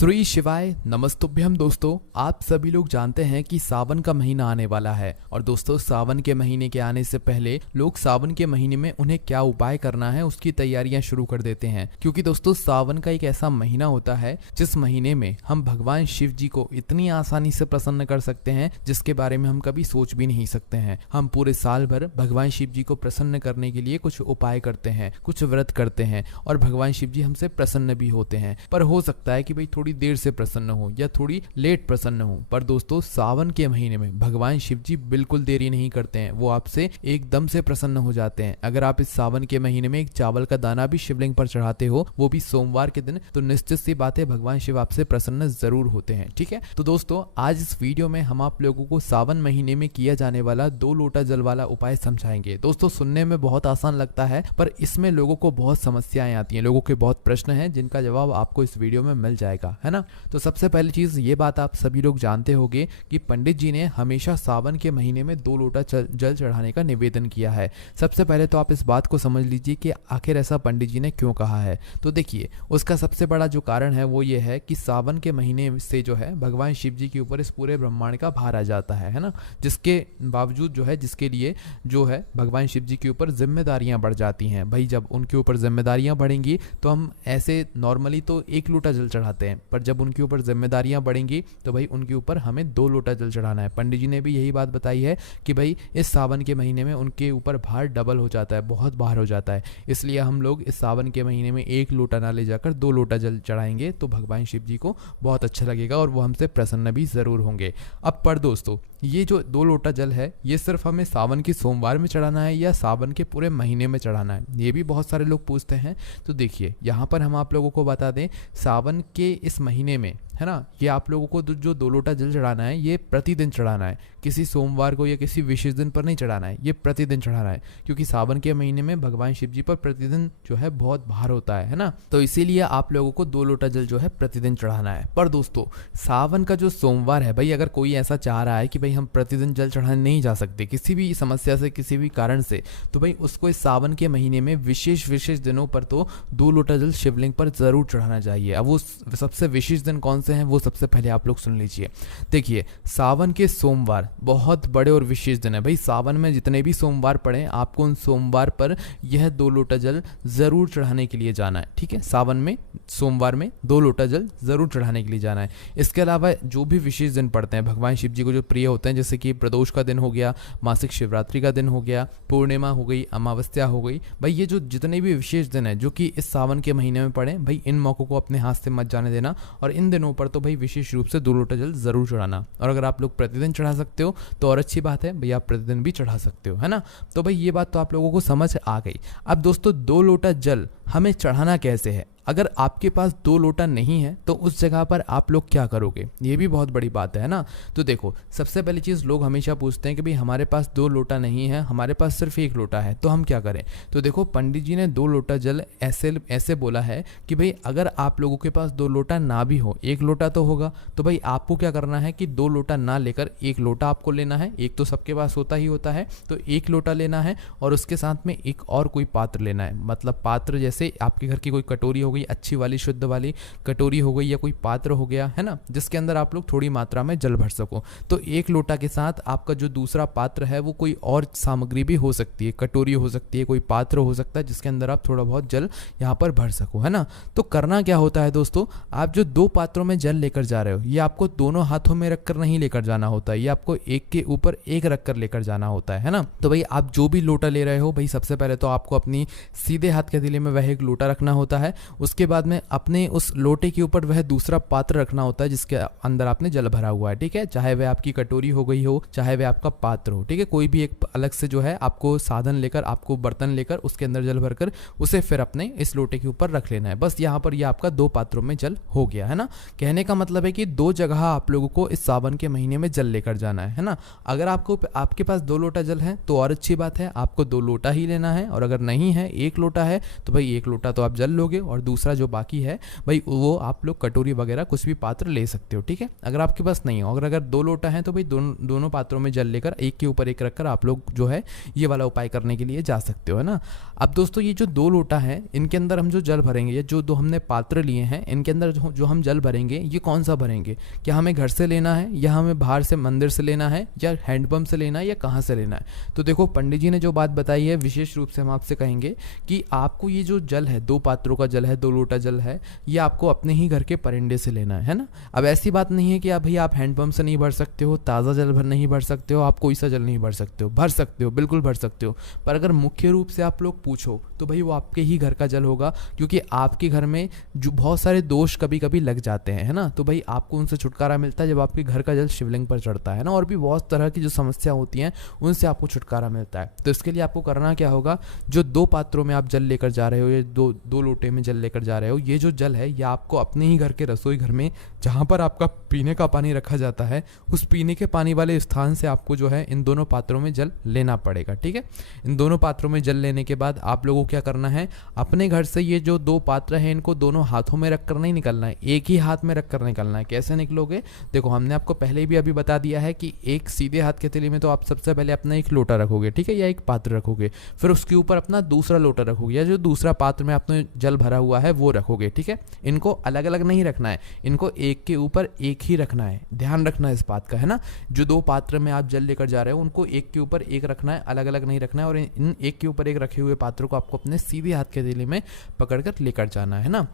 श्री शिवाय नमस्तुभ्यम। दोस्तों, आप सभी लोग जानते हैं कि सावन का महीना आने वाला है। और दोस्तों, सावन के महीने के आने से पहले लोग सावन के महीने में उन्हें क्या उपाय करना है उसकी तैयारियां शुरू कर देते हैं। क्योंकि दोस्तों, सावन का एक ऐसा महीना होता है जिस महीने में हम भगवान शिव जी को इतनी आसानी से प्रसन्न कर सकते हैं जिसके बारे में हम कभी सोच भी नहीं सकते हैं। हम पूरे साल भर भगवान शिव जी को प्रसन्न करने के लिए कुछ उपाय करते हैं, कुछ व्रत करते हैं और भगवान शिव जी हमसे प्रसन्न भी होते हैं। पर हो सकता है कि भाई थोड़ी देर से प्रसन्न हो या थोड़ी लेट प्रसन्न हो। पर दोस्तों, सावन के महीने में भगवान शिव जी बिल्कुल देरी नहीं करते हैं, वो आपसे एकदम से प्रसन्न हो जाते हैं। अगर आप इस सावन के महीने में एक चावल का दाना भी शिवलिंग पर चढ़ाते हो, वो भी सोमवार के दिन, तो निश्चित सी बात है भगवान शिव आपसे प्रसन्न जरूर होते हैं। ठीक है, तो दोस्तों आज इस वीडियो में हम आप लोगों को सावन महीने में किया जाने वाला 2 लोटा जल वाला उपाय समझाएंगे। दोस्तों, सुनने में बहुत आसान लगता है पर इसमें लोगों को बहुत समस्याएं आती हैं, लोगों के बहुत प्रश्न हैं जिनका जवाब आपको इस वीडियो में मिल जाएगा, है ना। तो सबसे पहली चीज ये बात आप सभी लोग जानते होंगे कि पंडित जी ने हमेशा सावन के महीने में 2 लोटा जल चढ़ाने का निवेदन किया है। सबसे पहले तो आप इस बात को समझ लीजिए कि आखिर ऐसा पंडित जी ने क्यों कहा है। तो देखिए, उसका सबसे बड़ा जो कारण है वो ये है कि सावन के महीने से जो है भगवान शिव जी के ऊपर इस पूरे ब्रह्मांड का भार आ जाता है ना। जिसके बावजूद जो है, जिसके लिए जो है भगवान शिव जी के ऊपर जिम्मेदारियां बढ़ जाती हैं। भाई जब उनके ऊपर जिम्मेदारियां बढ़ेंगी तो हम ऐसे नॉर्मली तो 1 लोटा जल चढ़ाते हैं, पर जब उनके ऊपर जिम्मेदारियां बढ़ेंगी तो भाई उनके ऊपर हमें 2 लोटा जल चढ़ाना है। पंडित जी ने भी यही बात बताई है कि भाई इस सावन के महीने में उनके ऊपर भार डबल हो जाता है, बहुत भार हो जाता है। इसलिए हम लोग इस सावन के महीने में 1 लोटा ना ले जाकर 2 लोटा जल चढ़ाएंगे तो भगवान शिव जी को बहुत अच्छा लगेगा और वो हमसे प्रसन्न भी जरूर होंगे। अब पर दोस्तों, ये जो 2 लोटा जल है ये सिर्फ हमें सावन की सोमवार में चढ़ाना है या सावन के पूरे महीने में चढ़ाना है, ये भी बहुत सारे लोग पूछते हैं। तो देखिए, यहाँ पर हम आप लोगों को बता दें, सावन के इस महीने में, है ना, ये आप लोगों को जो 2 लोटा जल चढ़ाना है ये प्रतिदिन चढ़ाना है, किसी सोमवार को या किसी विशेष दिन पर नहीं चढ़ाना है, ये प्रतिदिन चढ़ाना है। क्योंकि सावन के महीने में भगवान शिव जी पर प्रतिदिन जो है बहुत भार होता है ना। तो इसीलिए आप लोगों को 2 लोटा जल जो है प्रतिदिन चढ़ाना है। पर दोस्तों, सावन का जो सोमवार है, भाई अगर कोई ऐसा चाह रहा है कि भाई हम प्रतिदिन जल चढ़ाने नहीं जा सकते किसी भी समस्या से, किसी भी कारण से, तो भाई उसको इस सावन के महीने में विशेष दिनों पर तो 2 लोटा जल शिवलिंग पर जरूर चढ़ाना चाहिए। अब वो सबसे विशेष दिन कौन से हैं वो सबसे पहले आप लोग सुन लीजिए। देखिए, सावन के सोमवार बहुत बड़े और विशेष दिन है। भाई सावन में जितने भी सोमवार पड़े आपको उन सोमवार पर यह 2 लोटा जल जरूर चढ़ाने के लिए जाना है। ठीक है, सावन में सोमवार में 2 लोटा जल जरूर चढ़ाने के लिए जाना है। इसके अलावा जो भी विशेष दिन पड़ते हैं भगवान शिव जी को जो प्रिय होते हैं, जैसे कि प्रदोष का दिन हो गया, मासिक शिवरात्रि का दिन हो गया, पूर्णिमा हो गई, अमावस्या हो गई, भाई ये जो जितने भी विशेष दिन है जो कि इस सावन के महीने में पड़े, भाई इन मौकों को अपने हाथ से मत जाने देना और इन दिनों पर तो भाई विशेष रूप से 2 लोटा जल जरूर चढ़ाना। और अगर आप लोग प्रतिदिन चढ़ा सकते हो तो और अच्छी बात है, भाई आप प्रतिदिन भी चढ़ा सकते हो, है ना। तो भाई ये बात तो आप लोगों को समझ आ गई। अब दोस्तों, 2 लोटा जल हमें चढ़ाना कैसे है। अगर आपके पास 2 लोटा नहीं है तो उस जगह पर आप लोग क्या करोगे, ये भी बहुत बड़ी बात है ना। तो देखो, सबसे पहली चीज़ लोग हमेशा पूछते हैं कि भाई हमारे पास 2 लोटा नहीं है, हमारे पास सिर्फ 1 लोटा है, तो हम क्या करें। तो देखो, पंडित जी ने 2 लोटा जल ऐसे बोला है कि भाई अगर आप लोगों के पास 2 लोटा ना भी हो, 1 लोटा तो होगा, तो भाई आपको क्या करना है कि 2 लोटा ना लेकर 1 लोटा आपको लेना है। एक तो सबके पास होता ही होता है, तो 1 लोटा लेना है और उसके साथ में एक और कोई पात्र लेना है। मतलब पात्र जैसे आपके घर की कोई कटोरी हो गई, अच्छी वाली शुद्ध वाली कटोरी हो गई, या कोई पात्र हो गया, है ना, जिसके अंदर आप लोग थोड़ी मात्रा में जल भर सको। तो 1 लोटा के साथ आपका जो दूसरा पात्र है वो कोई और सामग्री भी हो सकती है, कटोरी हो सकती है, कोई पात्र हो सकता है जिसके अंदर आप थोड़ा बहुत जल यहाँ पर भर सको, है ना। तो करना क्या होता है दोस्तों, आप जो 2 पात्रों में जल लेकर जा रहे हो ये आपको दोनों हाथों में रखकर नहीं लेकर जाना होता है, ये आपको एक के ऊपर एक रखकर लेकर जाना होता है ना। तो भाई आप जो भी लोटा ले रहे हो, भाई सबसे पहले तो आपको अपनी सीधे हाथ के दिले में वह एक लोटा रखना होता है। उसके बाद में अपने उस लोटे के ऊपर वह दूसरा पात्र रखना होता है जिसके अंदर आपने जल भरा हुआ है। ठीक है, चाहे वह आपकी कटोरी हो गई हो, चाहे वह आपका पात्र हो, ठीक है, कोई भी एक अलग से जो है आपको साधन लेकर, आपको बर्तन लेकर उसके अंदर जल भरकर उसे फिर अपने इस लोटे के ऊपर रख लेना है। बस यहाँ पर यह आपका 2 पात्रों में जल हो गया, है ना। कहने का मतलब है कि 2 जगह आप लोगों को इस सावन के महीने में जल लेकर जाना है ना। अगर आपके पास 2 लोटा जल है तो और अच्छी बात है, आपको 2 लोटा ही लेना है, और अगर नहीं है 1 लोटा है तो भाई भाई एक लोटा तो आप जल लोगे और दूसरा जो बाकी है भाई वो आप लोग कटोरी वगैरह कुछ भी पात्र ले सकते हो, ठीक है। अगर आपके पास नहीं हो, अगर 2 लोटा है तो भाई दोनों पात्रों में जल लेकर एक के ऊपर एक रखकर आप लोग जो है ये वाला उपाय करने के लिए जा सकते हो, है ना। अब दोस्तों ये जो 2 लोटा है इनके अंदर हम जो जल भरेंगे, ये जो 2 हमने पात्र लिए हैं इनके अंदर जो हम जल भरेंगे ये कौन सा भरेंगे, क्या हमें घर से लेना है या हमें बाहर से मंदिर से लेना है या हैंडपंप से लेना है या कहाँ से लेना है। तो देखो पंडित जी ने जो बात बताई है विशेष रूप से हम आपसे कहेंगे कि आपको ये जो जल है 2 पात्रों का जल है, 2 लोटा जल है, ये आपको अपने ही घर के परिंदे से लेना है ना। अब ऐसी बात नहीं है कि आप भैया आप हैंडपंप से नहीं भर सकते हो, ताज़ा जल भर नहीं भर सकते हो, आप कोई सा जल नहीं भर सकते हो, भर सकते हो, बिल्कुल भर सकते हो। पर अगर मुख्य रूप से आप लोग पूछो तो भाई वो आपके ही घर का जल होगा, क्योंकि आपके घर में जो बहुत सारे दोष कभी कभी लग जाते हैं, है ना। तो भाई आपको उनसे छुटकारा मिलता है जब आपके घर का जल शिवलिंग पर चढ़ता है ना, और भी बहुत तरह की जो समस्या होती हैं उनसे आपको छुटकारा मिलता है। तो इसके लिए आपको करना क्या होगा, जो 2 पात्रों में आप जल लेकर जा रहे हो, ये दो लोटे में जल लेकर जा रहे हो, ये जो जल है ये आपको अपने ही घर के रसोई घर में जहाँ पर आपका पीने का पानी रखा जाता है उस पीने के पानी वाले स्थान से आपको जो है इन दोनों पात्रों में जल लेना पड़ेगा, ठीक है। इन दोनों पात्रों में जल लेने के बाद आप लोगों को क्या करना है, अपने घर से ये जो 2 पात्र हैं इनको दोनों हाथों में रख कर नहीं निकलना है, एक ही हाथ में रख कर निकलना है। कैसे निकलोगे, देखो हमने आपको पहले भी अभी बता दिया है कि एक सीधे हाथ के थैली में तो आप सबसे पहले अपना एक लोटा रखोगे, ठीक है, या एक पात्र रखोगे, फिर उसके ऊपर अपना दूसरा लोटा रखोगे या जो दूसरा पात्र में आपने जल भरा हुआ है वो रखोगे, ठीक है। इनको अलग अलग नहीं रखना है, इनको एक के ऊपर एक ही रखना है, ध्यान रखना है इस बात का, है ना। जो 2 पात्र में आप जल लेकर जा रहे हो उनको एक के ऊपर एक रखना है, अलग अलग नहीं रखना है। और इन एक के ऊपर एक रखे हुए पात्रों को आपको अपने सीधे हाथ के थैली में पकड़कर लेकर जाना है ना।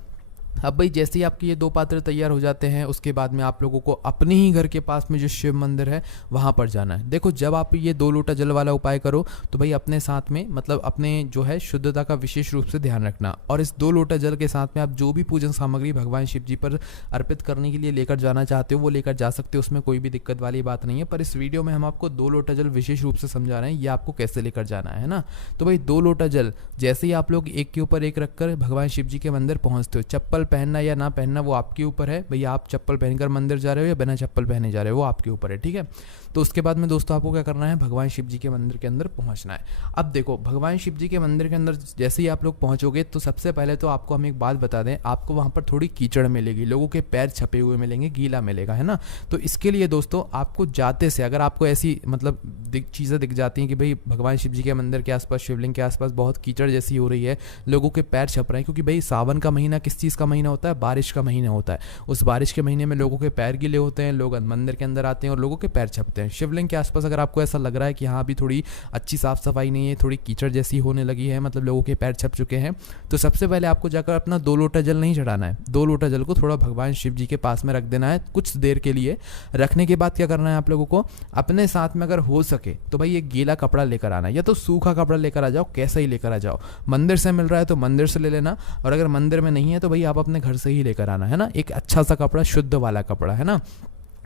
अब भाई जैसे ही आपके ये 2 पात्र तैयार हो जाते हैं उसके बाद में आप लोगों को अपने ही घर के पास में जो शिव मंदिर है वहाँ पर जाना है। देखो जब आप ये 2 लोटा जल वाला उपाय करो तो भाई अपने साथ में मतलब अपने जो है शुद्धता का विशेष रूप से ध्यान रखना, और इस 2 लोटा जल के साथ में आप जो भी पूजन सामग्री भगवान शिव जी पर अर्पित करने के लिए लेकर जाना चाहते हो वो लेकर जा सकते हो, उसमें कोई भी दिक्कत वाली बात नहीं है। पर इस वीडियो में हम आपको 2 लोटा जल विशेष रूप से समझा रहे हैं ये आपको कैसे लेकर जाना है ना। तो भाई 2 लोटा जल जैसे ही आप लोग एक के ऊपर एक रखकर भगवान शिव जी के मंदिर पहुँचते हो, चप्पल पहनना या ना पहनना वो आपके ऊपर है, भैया आप चप्पल पहनकर मंदिर जा रहे हो या बिना चप्पल पहने जा रहे हो वो आपके ऊपर है, ठीक है। तो उसके बाद में दोस्तों आपको क्या करना है, भगवान शिव जी के मंदिर के अंदर पहुंचना है। अब देखो भगवान शिव जी के मंदिर के अंदर जैसे ही आप लोग पहुंचोगे तो सबसे पहले तो आपको हम एक बात बता दें, आपको वहां पर थोड़ी कीचड़ मिलेगी, लोगों के पैर छपे हुए मिलेंगे, गीला मिलेगा, है ना। तो इसके लिए दोस्तों आपको जाते से अगर आपको ऐसी मतलब चीज़ें दिख जाती हैं कि भाई भगवान शिव जी के मंदिर के आसपास शिवलिंग के आसपास बहुत कीचड़ जैसी हो रही है, लोगों के पैर छप रहे हैं, क्योंकि भाई सावन का महीना किस चीज़ का महीना होता है, बारिश का महीना होता है। उस बारिश के महीने में लोगों के पैर गीले होते हैं, लोग मंदिर के अंदर आते हैं और लोगों के पैर छपते हैं। शिवलिंग के आसपास अगर आपको ऐसा लग रहा है कि हाँ अभी थोड़ी अच्छी साफ सफाई नहीं है, थोड़ी कीचड़ जैसी होने लगी है, मतलब लोगों के पैर छप चुके हैं, तो सबसे पहले आपको जाकर अपना 2 लोटा जल नहीं चढ़ाना है, 2 लोटा जल को थोड़ा भगवान शिव जी के पास में रख देना है कुछ देर के लिए। रखने के बाद क्या करना है आप लोगों को, अपने साथ में अगर हो सके तो भाई एक गीला कपड़ा लेकर आना है, या तो सूखा कपड़ा लेकर आ जाओ, कैसा ही लेकर आ जाओ। मंदिर से मिल रहा है तो मंदिर से ले लेना, और अगर मंदिर में नहीं है तो भाई आप अपने घर से ही लेकर आना, है ना। एक अच्छा सा कपड़ा, शुद्ध वाला कपड़ा, है ना।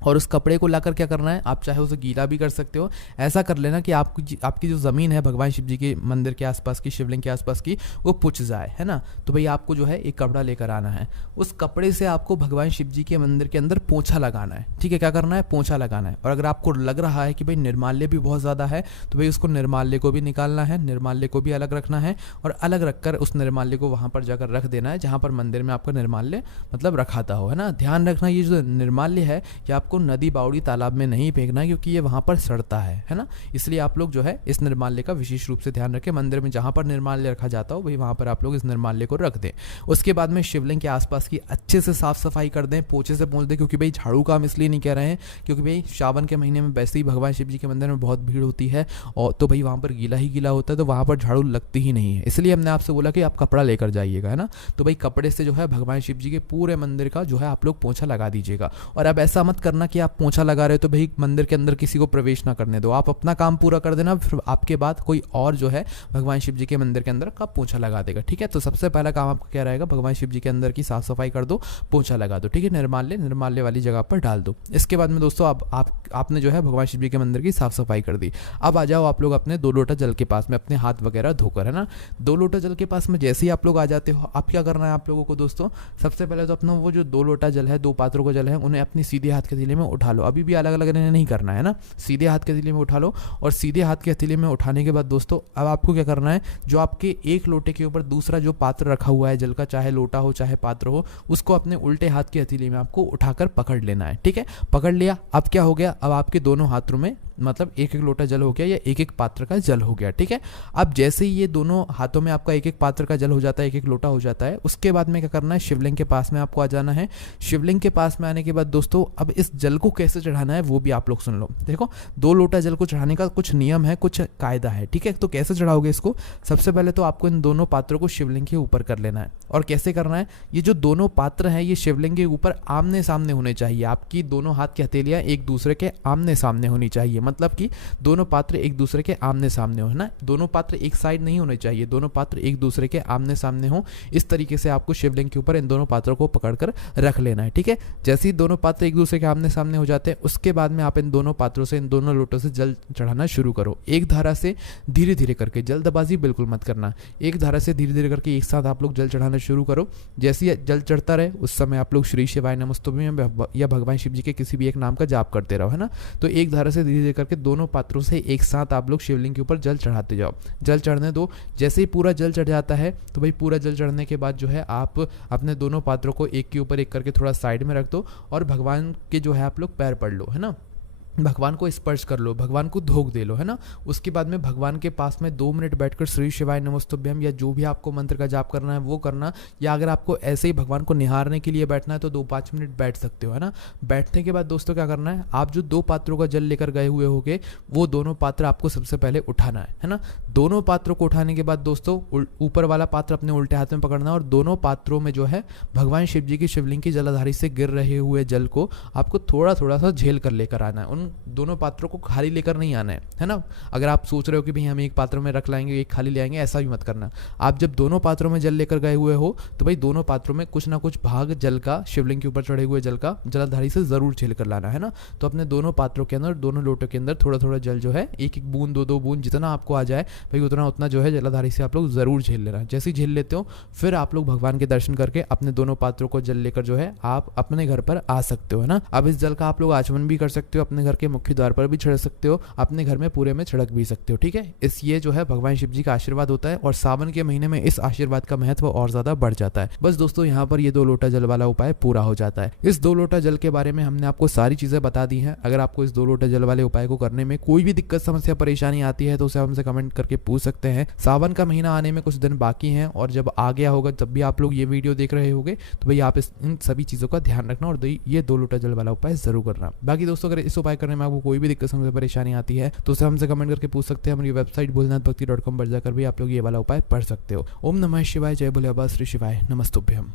और उस कपड़े को लाकर क्या करना है, आप चाहे उसे गीला भी कर सकते हो, ऐसा कर लेना कि आपकी जो ज़मीन है भगवान शिव जी के मंदिर के आसपास की, शिवलिंग के आसपास की, वो पुछ जाए, है ना। तो भाई आपको जो है एक कपड़ा लेकर आना है, उस कपड़े से आपको भगवान शिव जी के मंदिर के अंदर पोंछा लगाना है, ठीक है। क्या करना है, पोंछा लगाना है। और अगर आपको लग रहा है कि भाई निर्माल्य भी बहुत ज़्यादा है तो भाई उसको निर्माल्य को भी निकालना है, निर्माल्य को भी अलग रखना है, और अलग रखकर उस निर्माल्य को वहाँ पर जाकर रख देना है जहाँ पर मंदिर में आपका निर्माल्य मतलब रखाता हो, है ना। ध्यान रखना ये जो निर्माल्य है ये आपको नदी बावड़ी तालाब में नहीं फेंकना, क्योंकि ये वहाँ पर सड़ता है ना। इसलिए आप लोग जो है इस निर्माल्य का विशेष रूप से ध्यान रखें, मंदिर में जहाँ पर निर्माल्य रखा जाता हो भाई वहाँ पर आप लोग इस निर्माल्य को रख दें। उसके बाद में शिवलिंग के आसपास की अच्छे से साफ सफाई कर दें, पोछे से पोंछ दें, क्योंकि भाई झाड़ू का हम इसलिए नहीं कह रहे हैं क्योंकि भाई सावन के महीने में वैसे ही भगवान शिव जी के मंदिर में बहुत भीड़ होती है, और तो भाई वहाँ पर गीला ही गीला होता है, तो वहाँ पर झाड़ू लगती ही नहीं है, इसलिए हमने आपसे बोला कि आप कपड़ा लेकर जाइएगा, है ना। तो भाई कपड़े से जो है भगवान शिव जी के पूरे मंदिर का जो है आप लोग पोंछा लगा दीजिएगा। और अब ऐसा मत करना कि आप पोंछा लगा रहे हो तो भाई मंदिर के अंदर किसी को प्रवेश ना करने दो, आप अपना काम पूरा कर देना, फिर आपके बाद कोई और जो है भगवान शिव जी के मंदिर के अंदर का पोंछा लगा देगा, ठीक है। तो सबसे पहला काम आपका क्या रहेगा, भगवान शिव जी के अंदर की साफ सफाई कर दो, पोंछा लगा दो, ठीक है, निर्माल्य वाली जगह पर डाल दो। इसके बाद में दोस्तों आपने जो है भगवान शिव जी के मंदिर की साफ सफाई कर दी। अब आ जाओ आप लोग अपने 2 लोटा जल के पास में अपने हाथ वगैरह धोकर, है ना। 2 लोटा जल के पास में जैसे ही आप लोग आ जाते हो, आप क्या करना है आप लोगों को दोस्तों, सबसे पहले तो अपना वो जो 2 लोटा जल है, 2 पात्रों का जल है, उन्हें अपनी सीधे हाथ के हथेली में उठा लो। अभी भी अलग अलग नहीं करना है ना, सीधे हाथ के हथेली में उठा लो। और सीधे हाथ के हथेली में उठाने के बाद दोस्तों अब आपको क्या करना है, जो आपके एक लोटे के ऊपर दूसरा जो पात्र रखा हुआ है जल का, चाहे लोटा हो चाहे पात्र हो, उसको अपने उल्टे हाथ की हथेली में आपको उठाकर पकड़ लेना है। ठीक है, पकड़ लिया। अब क्या हो गया, अब आपके दोनों हाथों में मतलब एक एक लोटा जल हो गया या एक एक पात्र का जल हो गया। ठीक है, अब जैसे ही ये दोनों हाथों में आपका एक एक पात्र का जल हो जाता है, एक एक लोटा हो जाता है, उसके बाद में क्या करना है, शिवलिंग के पास में आपको आ जाना है। शिवलिंग के पास में आने के बाद दोस्तों अब इस जल को कैसे चढ़ाना है वो भी आप लोग सुन लो। देखो, 2 लोटा जल को चढ़ाने का कुछ नियम है, कुछ कायदा है। ठीक है, तो कैसे चढ़ाओगे इसको, सबसे पहले तो आपको इन दोनों पात्रों को शिवलिंग के ऊपर कर लेना है। और कैसे करना है, ये जो दोनों पात्र हैं ये शिवलिंग के ऊपर आमने सामने होने चाहिए। आपकी दोनों हाथ की हथेलियां एक दूसरे के आमने सामने होनी चाहिए, मतलब कि दोनों पात्र एक दूसरे के आमने सामने हो, है ना। दोनों पात्र एक साइड नहीं होने चाहिए, दोनों पात्र एक दूसरे के आमने सामने हो। इस तरीके से आपको शिवलिंग के ऊपर इन दोनों पात्रों को पकड़कर रख लेना है। ठीक है, जैसे ही दोनों पात्र एक दूसरे के आमने सामने हो जाते हैं, उसके बाद में आप इन दोनों पात्रों से, इन दोनों लोटों से जल चढ़ाना शुरू करो। एक धारा से धीरे धीरे करके, जल्दबाजी बिल्कुल मत करना। एक धारा से धीरे धीरे करके एक साथ आप लोग जल चढ़ाना शुरू करो। जैसे ही जल चढ़ता रहे उस समय आप लोग श्री शिवाय नमस्तुभ्यम या भगवान शिव जी के किसी भी एक नाम का जाप करते रहो, है ना। तो एक धारा से धीरे धीरे करके दोनों पात्रों से एक साथ आप लोग शिवलिंग के ऊपर जल चढ़ाते जाओ। जल चढ़ने दो। जैसे ही पूरा जल चढ़ जाता है तो भाई पूरा जल चढ़ने के बाद जो है आप अपने दोनों पात्रों को एक के ऊपर एक करके थोड़ा साइड में रख दो और भगवान के जो है आप लोग पैर पड़ लो, है ना। भगवान को स्पर्श कर लो, भगवान को धोख दे लो, है ना। उसके बाद में भगवान के पास में 2 मिनट बैठकर श्री शिवाय नमस्तुभ्यम या जो भी आपको मंत्र का जाप करना है वो करना, या अगर आपको ऐसे ही भगवान को निहारने के लिए बैठना है तो 2-5 मिनट बैठ सकते हो, है ना। बैठने के बाद दोस्तों क्या करना है, आप जो 2 पात्रों का जल लेकर गए हुए होगे वो दोनों पात्र आपको सबसे पहले उठाना है ना। दोनों पात्रों को उठाने के बाद दोस्तों ऊपर वाला पात्र अपने उल्टे हाथ में पकड़ना और दोनों पात्रों में जो है भगवान शिव जी की शिवलिंग की जलाधारी से गिर रहे हुए जल को आपको थोड़ा थोड़ा सा झेल कर लेकर आना है। उन दोनों पात्रों को खाली लेकर नहीं आना है ना। अगर आप सोच रहे हो कि भाई हम एक पात्र में रख लाएंगे एक खाली ले आएंगे, ऐसा भी मत करना। आप जब दोनों पात्रों में जल लेकर गए हुए हो तो भाई दोनों पात्रों में कुछ ना कुछ भाग जल का, शिवलिंग के ऊपर चढ़े हुए जल का जलाधारी से जरूर झेल कर लाना, है ना। तो अपने दोनों पात्रों के अंदर, दोनों लोटों के अंदर थोड़ा थोड़ा जल जो है, एक एक बूंद 2-2 बूंद जितना आपको आ जाए भाई उतना जो है जलाधारी से आप लोग जरूर झेल लेना। जैसे ही झेल लेते हो फिर आप लोग भगवान के दर्शन करके अपने दोनों पात्रों को जल लेकर जो है आप अपने घर पर आ सकते हो, है ना। अब इस जल का आप लोग आचमन भी कर सकते हो, अपने घर के मुख्य द्वार पर भी छिड़क सकते हो, अपने घर में पूरे में छिड़क भी सकते हो। ठीक है, इस ये जो है भगवान शिव जी का आशीर्वाद होता है और सावन के महीने में इस आशीर्वाद का महत्व और ज्यादा बढ़ जाता है। बस दोस्तों यहाँ पर ये 2 लोटा जल वाला उपाय पूरा हो जाता है। इस 2 लोटा जल के बारे में हमने आपको सारी चीजें बता दी हैं। अगर आपको इस 2 लोटा जल वाले उपाय को करने में कोई भी दिक्कत, समस्या, परेशानी आती है तो उसे हमसे कमेंट करके पूछ सकते हैं। सावन का महीना आने में कुछ दिन बाकी हैं और जब आ गया होगा तब भी आप लोग ये वीडियो देख रहे होंगे तो भाई आप इन सभी चीजों का ध्यान रखना और ये 2 लोटा जल वाला उपाय जरूर करना। बाकी दोस्तों अगर इस उपाय करने में आपको कोई भी दिक्कत, समस्या, परेशानी आती है तो उसे हमसे कमेंट करके पूछ सकते हैं। हमारी वेबसाइट भोलेनाथभक्ति.com पर जाकर भी आप लोग ये वाला उपाय पढ़ सकते हो। ओम नमः शिवाय, जय भोले बाबा, श्री शिवाय नमस्तुभ्यम।